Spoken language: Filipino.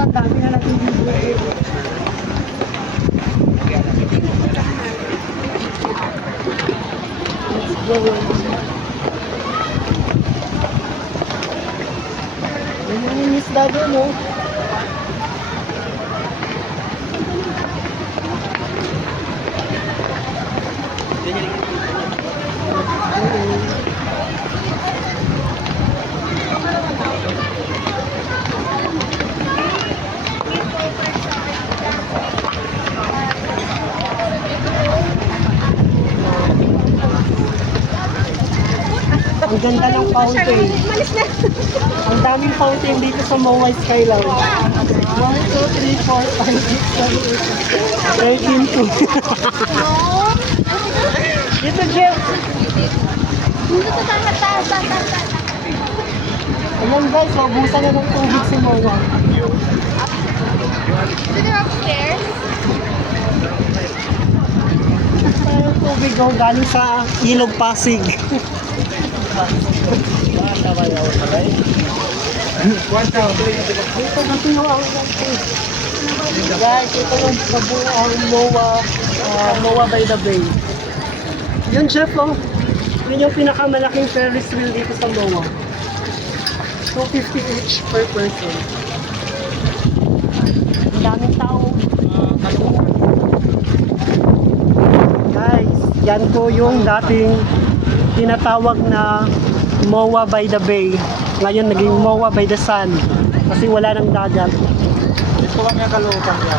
Ang dami na natin dito. Let's go. Yan yung isda doon, no? Ang ganda ng fountain. Ang daming fountain dito sa Mawai Skyline. 1, 2, 3, 4, 5, 6, 7, 8, 13, 2. Dito, Jeff. Ayan guys, mabusan na ng tubig si Mawai. They're upstairs. Ang tubig oh, galing sa Ilog Pasig. Ito na tinuang guys, ito yung kabuang Moa by the Bay. Yun, Chef, oh. Yun yung pinakamalaking Ferris wheel dito sa Moa. 250 each per person. Ang daming tao. Guys, yan po yung dating tinatawag na Moa by the Bay. Ngayon naging Moa by the Sun kasi wala nang dagat. Ito kami ang kalooban niya.